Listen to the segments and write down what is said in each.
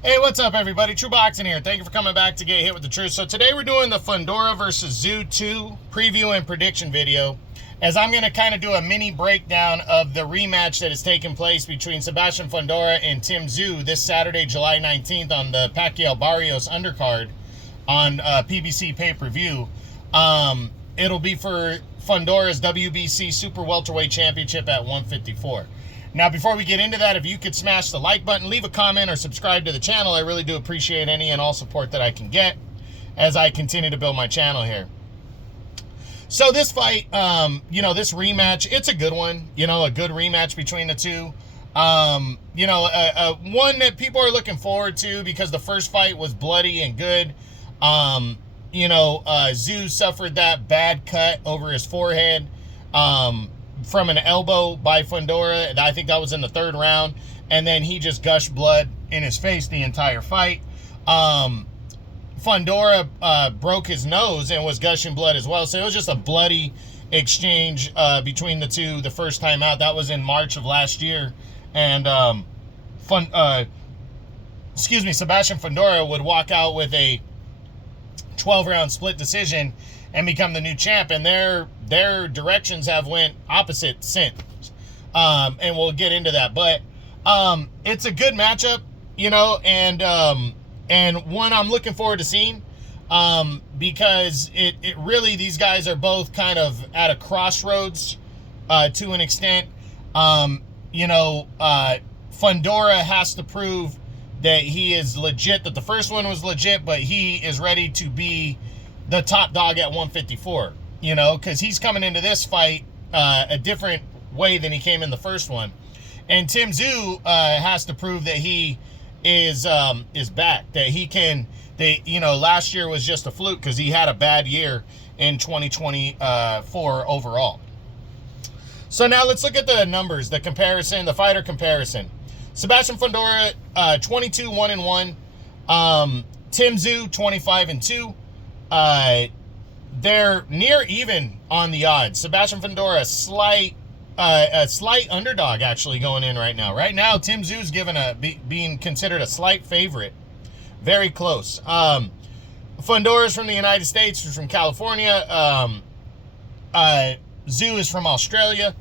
Hey, what's up, everybody? True Boxing here. Thank you for coming back to Get Hit with the Truth. So today we're doing the Fundora versus Tszyu 2 preview and prediction video, as I'm going to kind of do a mini breakdown of the rematch that is taking place between Sebastian Fundora and Tszyu this Saturday, July 19th on the Pacquiao-Barrios undercard on PBC pay-per-view. It'll be for Fundora's WBC Super Welterweight Championship at 154. Now, before we get into that, if you could smash the like button, leave a comment, or subscribe to the channel, I really do appreciate any and all support that I can get as I continue to build my channel here. So this fight, this rematch, it's a good one, a good rematch between the two. One that people are looking forward to because the first fight was bloody and good. Tszyu suffered that bad cut over his forehead. From an elbow by Fundora, and I think that was in the third round, and then he just gushed blood in his face the entire fight. Fundora broke his nose and was gushing blood as well, so it was just a bloody exchange between the two the first time out. That was in March of last year, and Sebastian Fundora would walk out with a 12-round split decision and become the new champ, and their directions have went opposite since. And we'll get into that, but it's a good matchup, and one I'm looking forward to seeing, because it really, these guys are both kind of at a crossroads to an extent. Fundora has to prove that he is legit, that the first one was legit, but he is ready to be the top dog at 154, because he's coming into this fight a different way than he came in the first one. And Tszyu has to prove that he is back, that he can, last year was just a fluke because he had a bad year in 2024 overall. So now let's look at the numbers, the comparison, the fighter comparison. Sebastian Fundora, 22-1-1. Tszyu, 25-2. They're near even on the odds. Sebastian Fundora, a slight underdog actually going in right now. Right now, Tszyu's being considered a slight favorite. Very close. Fundora's from the United States, he's from California. Tszyu is from Australia.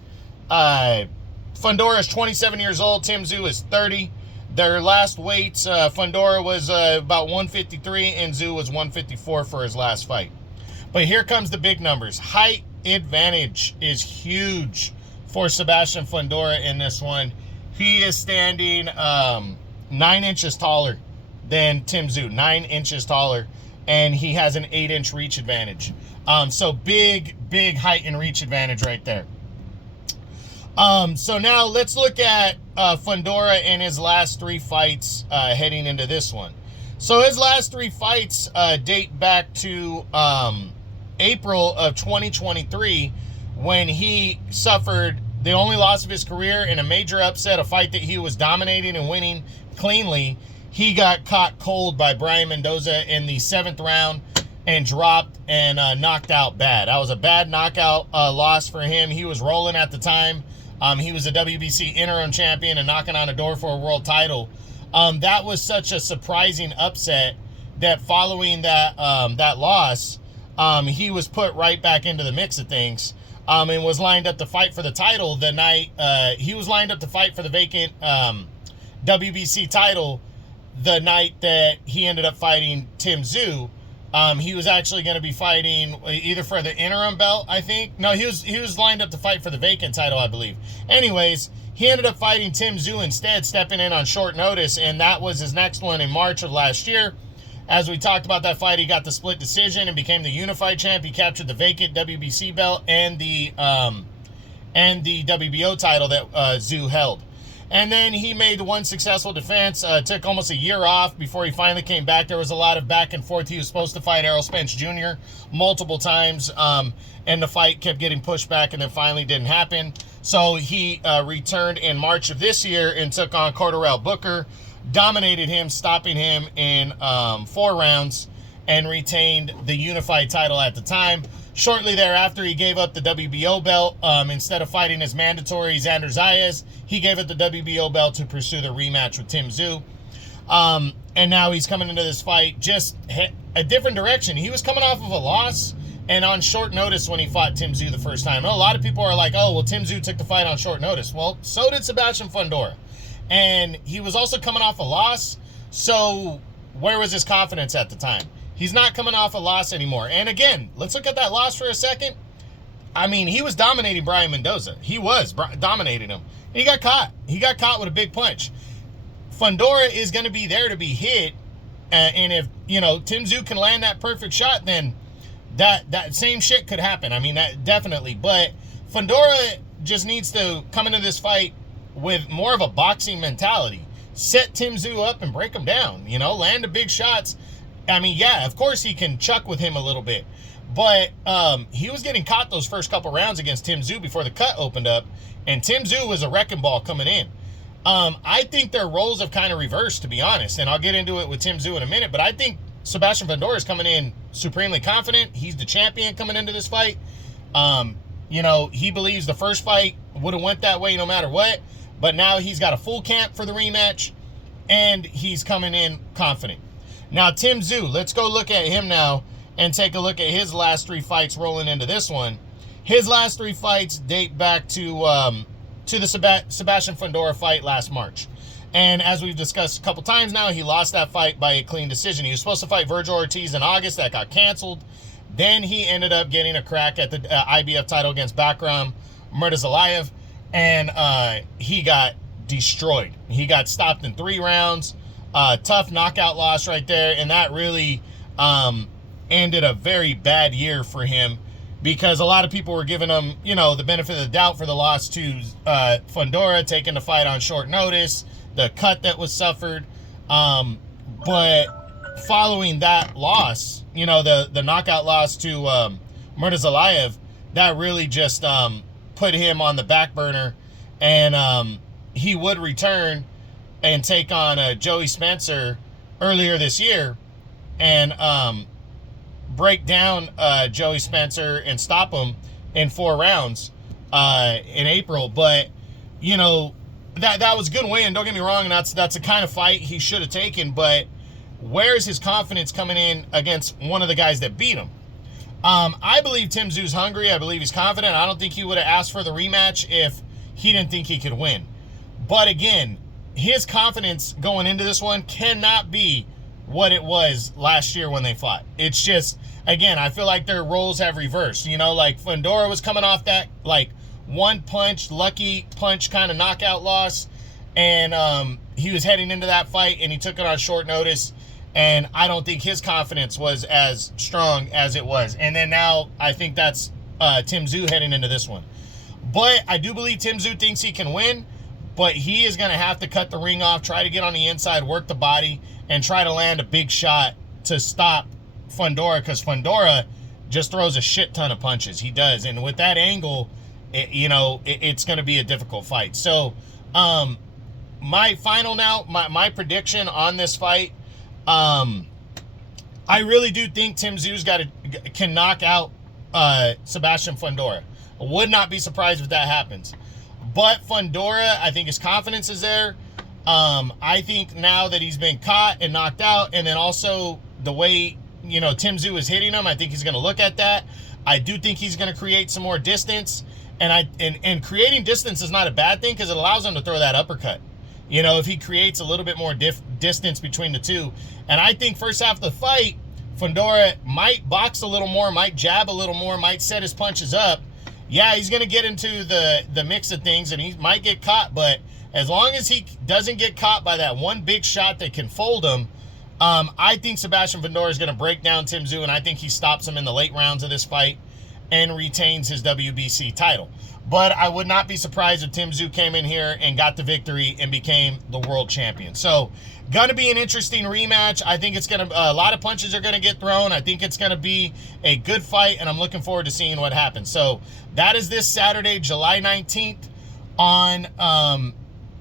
Fundora is 27 years old. Tszyu is 30. Their last weights, Fundora was about 153, and Tszyu was 154 for his last fight. But here comes the big numbers. Height advantage is huge for Sebastian Fundora in this one. He is standing 9 inches taller than Tszyu, 9 inches taller, and he has an 8-inch reach advantage. So big height and reach advantage right there. So now let's look at Fundora in his last 3 fights heading into this one. So his last 3 fights date back to April of 2023, when he suffered the only loss of his career in a major upset, a fight that he was dominating and winning cleanly. He got caught cold by Brian Mendoza in the 7th round and dropped and knocked out bad. That was a bad knockout loss for him. He was rolling at the time. He was a WBC interim champion and knocking on a door for a world title. That was such a surprising upset that following that loss, he was put right back into the mix of things, and was lined up to fight for the title the night he was lined up to fight for the vacant WBC title the night that he ended up fighting Tszyu. He was actually going to be fighting either for the interim belt, I think. No, he was lined up to fight for the vacant title, I believe. Anyways, he ended up fighting Tszyu instead, stepping in on short notice, and that was his next one in March of last year. As we talked about that fight, he got the split decision and became the unified champ. He captured the vacant WBC belt and the WBO title that Tszyu held. And then he made one successful defense, took almost a year off before he finally came back. There was a lot of back and forth. He was supposed to fight Errol Spence Jr. multiple times, and the fight kept getting pushed back and then finally didn't happen. So he returned in March of this year and took on Cordarrelle Booker, dominated him, stopping him in 4 rounds, and retained the unified title at the time. Shortly thereafter, he gave up the WBO belt. Instead of fighting his mandatory Xander Zayas, he gave up the WBO belt to pursue the rematch with Tszyu. And now he's coming into this fight just a different direction. He was coming off of a loss and on short notice when he fought Tszyu the first time. A lot of people are like, oh, well, Tszyu took the fight on short notice. Well, so did Sebastian Fundora. And he was also coming off a loss. So where was his confidence at the time? He's not coming off a loss anymore. And again, let's look at that loss for a second. I mean, he was dominating Brian Mendoza. He was dominating him. He got caught. He got caught with a big punch. Fundora is going to be there to be hit. And if, Tszyu can land that perfect shot, then that same shit could happen. I mean, that definitely. But Fundora just needs to come into this fight with more of a boxing mentality. Set Tszyu up and break him down. Land the big shots. I mean, yeah, of course he can chuck with him a little bit. But he was getting caught those first couple rounds against Tszyu before the cut opened up. And Tszyu was a wrecking ball coming in. I think their roles have kind of reversed, to be honest. And I'll get into it with Tszyu in a minute. But I think Sebastian Fundora is coming in supremely confident. He's the champion coming into this fight. He believes the first fight would have went that way no matter what. But now he's got a full camp for the rematch. And he's coming in confident. Now, Tszyu, let's go look at him now and take a look at his last 3 fights rolling into this one. His last 3 fights date back to the Sebastian Fundora fight last March. And as we've discussed a couple times now, he lost that fight by a clean decision. He was supposed to fight Virgil Ortiz in August. That got canceled. Then he ended up getting a crack at the IBF title against Bakram Murtazalayev. And he got destroyed. He got stopped in 3 rounds. Tough knockout loss right there. And that really ended a very bad year for him, because a lot of people were giving him, the benefit of the doubt for the loss to Fundora, taking the fight on short notice, the cut that was suffered. But following that loss, the knockout loss to Murtazalayev, that really just put him on the back burner. And he would return and take on Joey Spencer earlier this year and break down Joey Spencer and stop him in 4 rounds in April. But, that was a good win. Don't get me wrong. That's the kind of fight he should have taken. But where's his confidence coming in against one of the guys that beat him? I believe Tszyu's hungry. I believe he's confident. I don't think he would have asked for the rematch if he didn't think he could win. But again, his confidence going into this one cannot be what it was last year when they fought. It's just, again, I feel like their roles have reversed. Like Fundora was coming off that, one punch, lucky punch kind of knockout loss. And he was heading into that fight and he took it on short notice. And I don't think his confidence was as strong as it was. And then now I think that's Tszyu heading into this one. But I do believe Tszyu thinks he can win. But he is going to have to cut the ring off, try to get on the inside, work the body, and try to land a big shot to stop Fundora, because Fundora just throws a shit ton of punches. He does. And with that angle, it's going to be a difficult fight. So my final now, my prediction on this fight, I really do think Tszyu can knock out Sebastian Fundora. I would not be surprised if that happens. But Fundora, I think his confidence is there. I think now that he's been caught and knocked out, and then also the way, Tszyu is hitting him, I think he's going to look at that. I do think he's going to create some more distance. And creating distance is not a bad thing, because it allows him to throw that uppercut. If he creates a little bit more distance between the two. And I think first half of the fight, Fundora might box a little more, might jab a little more, might set his punches up. Yeah, he's going to get into the mix of things, and he might get caught. But as long as he doesn't get caught by that one big shot that can fold him, I think Sebastian Fundora is going to break down Tszyu, and I think he stops him in the late rounds of this fight and retains his WBC title. But I would not be surprised if Tszyu came in here and got the victory and became the world champion. So, going to be an interesting rematch. I think it's going to, a lot of punches are going to get thrown. I think it's going to be a good fight, and I'm looking forward to seeing what happens. So, that is this Saturday, July 19th on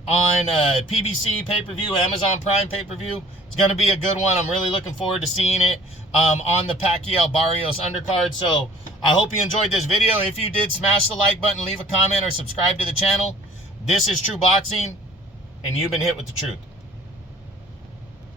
PBC pay-per-view, Amazon Prime pay-per-view. It's going to be a good one. I'm really looking forward to seeing it on the Pacquiao Barrios undercard. So I hope you enjoyed this video. If you did, smash the like button, leave a comment, or subscribe to the channel. This is True Boxing, and you've been hit with the truth.